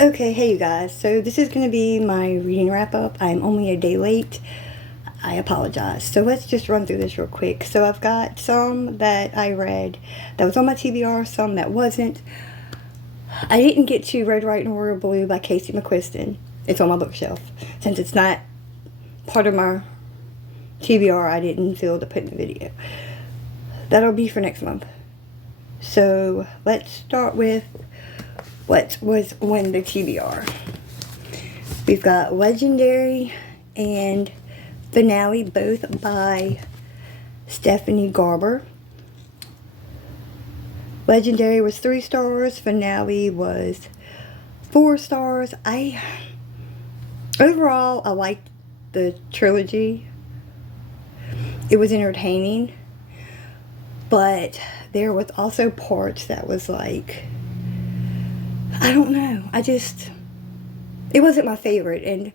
Okay, hey you guys. So this is going to be my reading wrap up. I'm only a day late. I apologize. So let's just run through this real quick. So I've got some that I read that was on my TBR, some that wasn't. I didn't get to Red, White, and Royal Blue by Casey McQuiston. It's on my bookshelf. Since it's not part of my TBR, I didn't feel to put in the video. That'll be for next month. So let's start with what was on the TBR. We've got Legendary and Finale, both by Stephanie Garber. Legendary was 3 stars. Finale was 4 stars. Overall, I liked the trilogy. It was entertaining, but there was also parts that was like, I don't know. It wasn't my favorite, and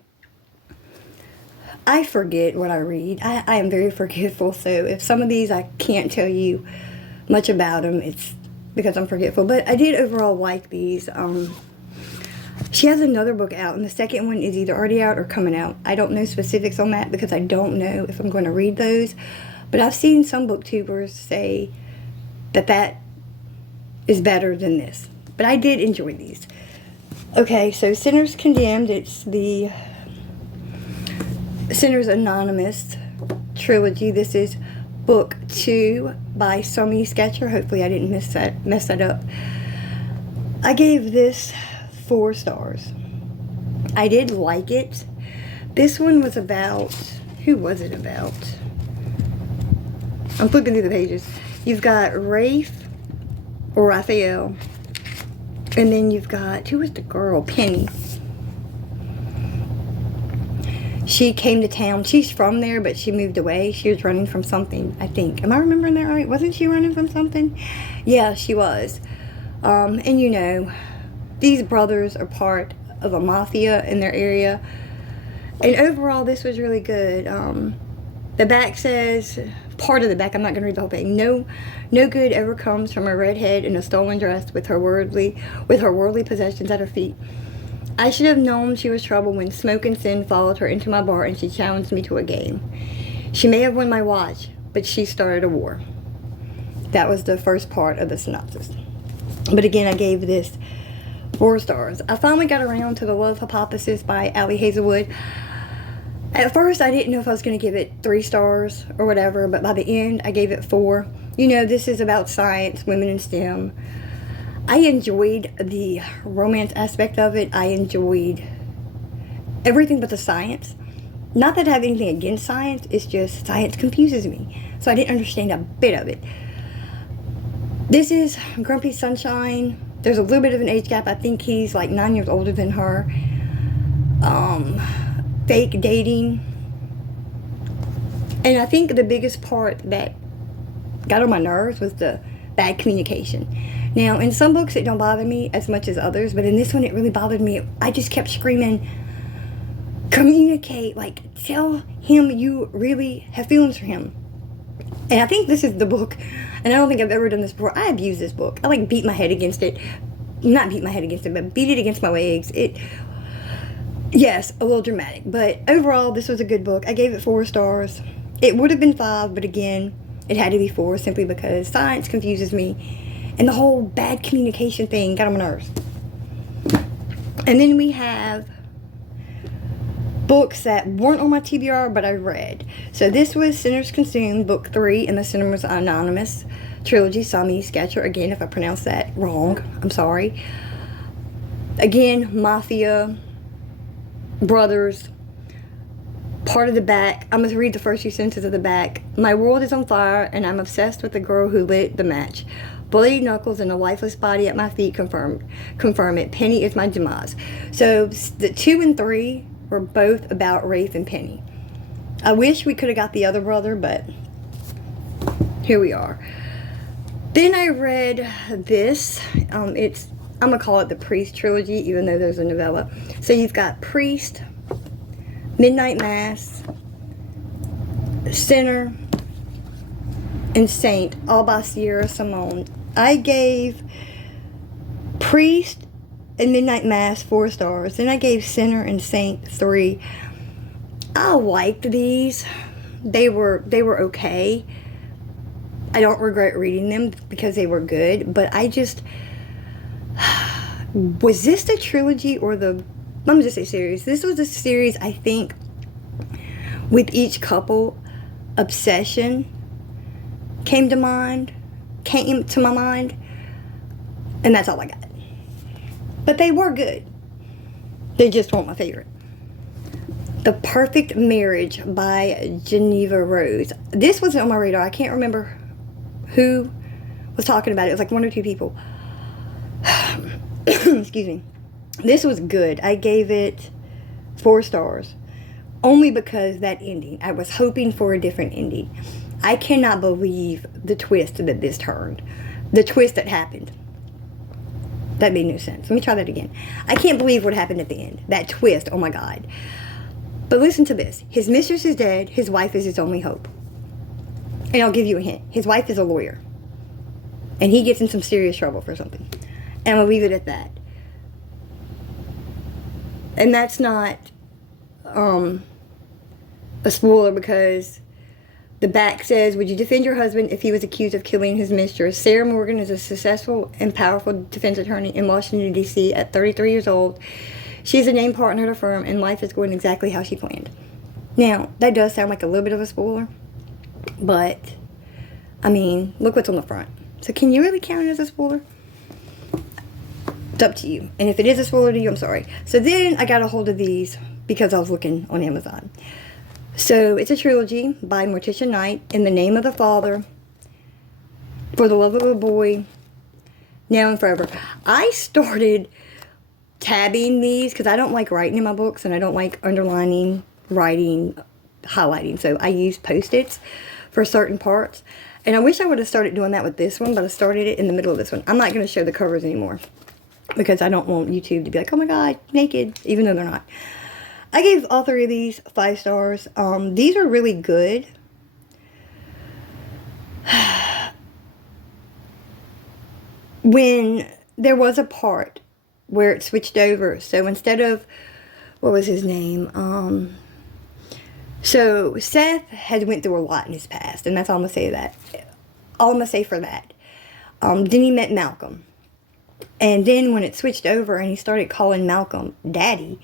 I forget what I read. I am very forgetful, so if some of these I can't tell you much about them, it's because I'm forgetful. But I did overall like these. She has another book out, and the second one is either already out or coming out. I don't know specifics on that because I don't know if I'm going to read those. But I've seen some booktubers say that is better than this. But I did enjoy these. Okay, so Sinners Condemned. It's the Sinners Anonymous trilogy. This is book 2 by Sumi Sketcher. Hopefully I didn't mess that up. I gave this 4 stars. I did like it. This one was about, who was it about? I'm flipping through the pages. You've got Rafe or Raphael. And then you've got, who was the girl? Penny. She came to town. She's from there, but she moved away. She was running from something, I think. Am I remembering that right? Wasn't she running from something? Yeah, she was. And you know, these brothers are part of a mafia in their area. And overall, this was really good. The back says, part of the back, I'm not going to read the whole thing. No good ever comes from a redhead in a stolen dress with her worldly possessions at her feet. I should have known she was trouble when smoke and sin followed her into my bar and she challenged me to a game. She may have won my watch, but she started a war. That was the first part of the synopsis. But again, I gave this 4 stars. I finally got around to The Love Hypothesis by Allie Hazelwood. At first, I didn't know if I was going to give it 3 stars or whatever, but by the end, I gave it 4. You know, this is about science, women in STEM. I enjoyed the romance aspect of it. I enjoyed everything but the science. Not that I have anything against science, it's just science confuses me. So I didn't understand a bit of it. This is Grumpy Sunshine. There's a little bit of an age gap. I think he's like 9 years older than her. Fake dating. And I think the biggest part that got on my nerves was the bad communication. Now, in some books it don't bother me as much as others, but in this one it really bothered me. I just kept screaming, communicate, like tell him you really have feelings for him. And I think this is the book, and I don't think I've ever done this before. I abuse this book. I like beat my head against it. Not beat my head against it, but beat it against my legs. Yes, a little dramatic, but overall, this was a good book. I gave it 4 stars. It would have been 5, but again, it had to be 4 simply because science confuses me, and the whole bad communication thing got on my nerves. And then we have books that weren't on my TBR, but I read. So this was Sinners Consumed, book 3 in the Sinners Anonymous trilogy, Sumi Sketcher. Again, if I pronounced that wrong, I'm sorry. Again, mafia, brothers, part of the back. I'm going to read the first few sentences of the back. My world is on fire, and I'm obsessed with the girl who lit the match. Bloody knuckles and a lifeless body at my feet confirm it. Penny is my demise. So the 2 and 3 were both about Rafe and Penny. I wish we could have got the other brother, but here we are. Then I read this. I'm going to call it the Priest trilogy, even though there's a novella. So you've got Priest, Midnight Mass, Sinner, and Saint, all by Sierra Simone. I gave Priest and Midnight Mass 4 stars. Then I gave Sinner and Saint 3. I liked these. They were okay. I don't regret reading them because they were good, but I just, was this the trilogy or the, let me just say series. This was a series, I think, with each couple, obsession came to my mind, and that's all I got. But they were good. They just weren't my favorite. The Perfect Marriage by Geneva Rose. This wasn't on my radar. I can't remember who was talking about it. It was like 1 or 2 people. Excuse me. This was good. I gave it 4 stars. Only because that ending. I was hoping for a different ending. I cannot believe the twist that this turned. The twist that happened. That made no sense. Let me try that again. I can't believe what happened at the end. That twist. Oh my God. But listen to this. His mistress is dead. His wife is his only hope. And I'll give you a hint. His wife is a lawyer. And he gets in some serious trouble for something. And I'll leave it at that. And that's not a spoiler, because the back says, would you defend your husband if he was accused of killing his mistress? Sarah Morgan is a successful and powerful defense attorney in Washington, D.C. at 33 years old. She's a named partner at a firm, and life is going exactly how she planned. Now, that does sound like a little bit of a spoiler, but, I mean, look what's on the front. So can you really count it as a spoiler? It's up to you. And if it is a spoiler to you, I'm sorry. So then I got a hold of these because I was looking on Amazon. So it's a trilogy by Morticia Knight, In the Name of the Father, For the Love of a Boy, Now and Forever. I started tabbing these because I don't like writing in my books, and I don't like underlining, writing, highlighting. So I use Post-its for certain parts. And I wish I would have started doing that with this one, but I started it in the middle of this one. I'm not going to show the covers anymore because I don't want YouTube to be like, oh my God, naked, even though they're not. I gave all 3 of these 5 stars. These are really good. When there was a part where it switched over, so instead of, what was his name? So Seth had went through a lot in his past, and that's all I'm going to say that. All I'm going to say for that. Then he met Malcolm. And then when it switched over and he started calling Malcolm Daddy,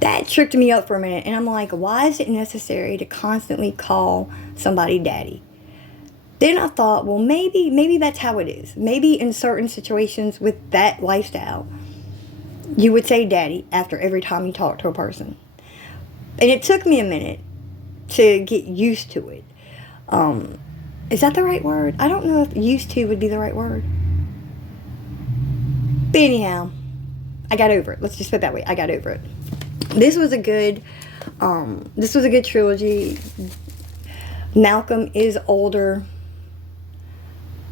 that tripped me up for a minute. And I'm like, why is it necessary to constantly call somebody Daddy? Then I thought, well, maybe that's how it is. Maybe in certain situations with that lifestyle, you would say Daddy after every time you talk to a person. And it took me a minute to get used to it. Is that the right word? I don't know if used to would be the right word. But anyhow, I got over it. Let's just put it that way. I got over it. This was a good trilogy. Malcolm is older,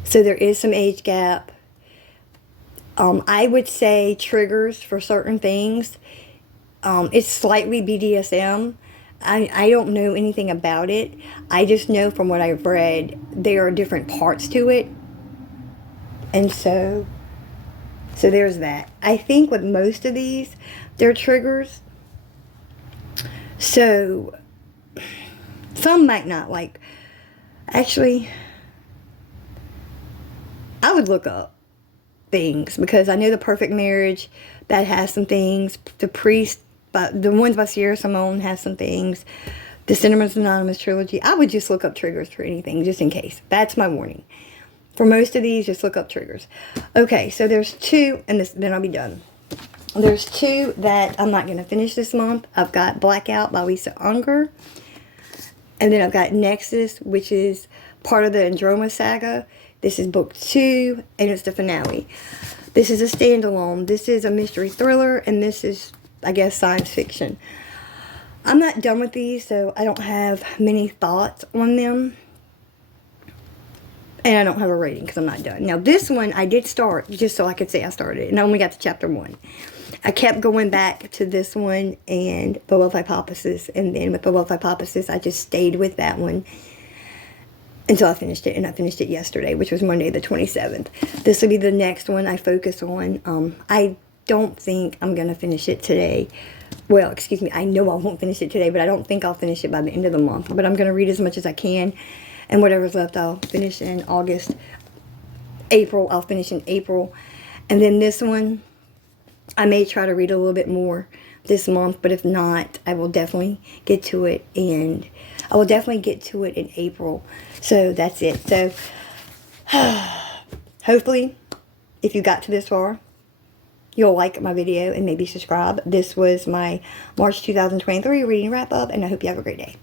so there is some age gap. I would say triggers for certain things. It's slightly BDSM. I don't know anything about it. I just know from what I've read, there are different parts to it. And so there's that. I think with most of these, they're triggers. So some might not like. Actually, I would look up things because I know The Perfect Marriage, that has some things. The Priest, but the ones by Sierra Simone has some things. The Cinemas Anonymous trilogy. I would just look up triggers for anything, just in case. That's my warning. For most of these, just look up triggers. Okay, so there's 2, and then I'll be done. There's 2 that I'm not going to finish this month. I've got Blackout by Lisa Unger. And then I've got Nexus, which is part of the Andromeda saga. This is book 2, and it's the finale. This is a standalone. This is a mystery thriller, and this is, I guess, science fiction. I'm not done with these, so I don't have many thoughts on them. And I don't have a rating because I'm not done. Now, this one I did start just so I could say I started, and I only got to chapter 1. I kept going back to this one and The Love Hypothesis, and then with The Love Hypothesis, I just stayed with that one until I finished it, and I finished it yesterday, which was Monday the 27th. This will be the next one I focus on. I don't think I'm going to finish it today. Well, excuse me, I know I won't finish it today, but I don't think I'll finish it by the end of the month. But I'm going to read as much as I can, and whatever's left I'll finish in August. April, I'll finish in April. And then this one, I may try to read a little bit more this month, but if not, I will definitely get to it, and I will definitely get to it in April. So that's it. So hopefully, if you got to this far, you'll like my video and maybe subscribe. This was my March 2023 reading wrap up, and I hope you have a great day.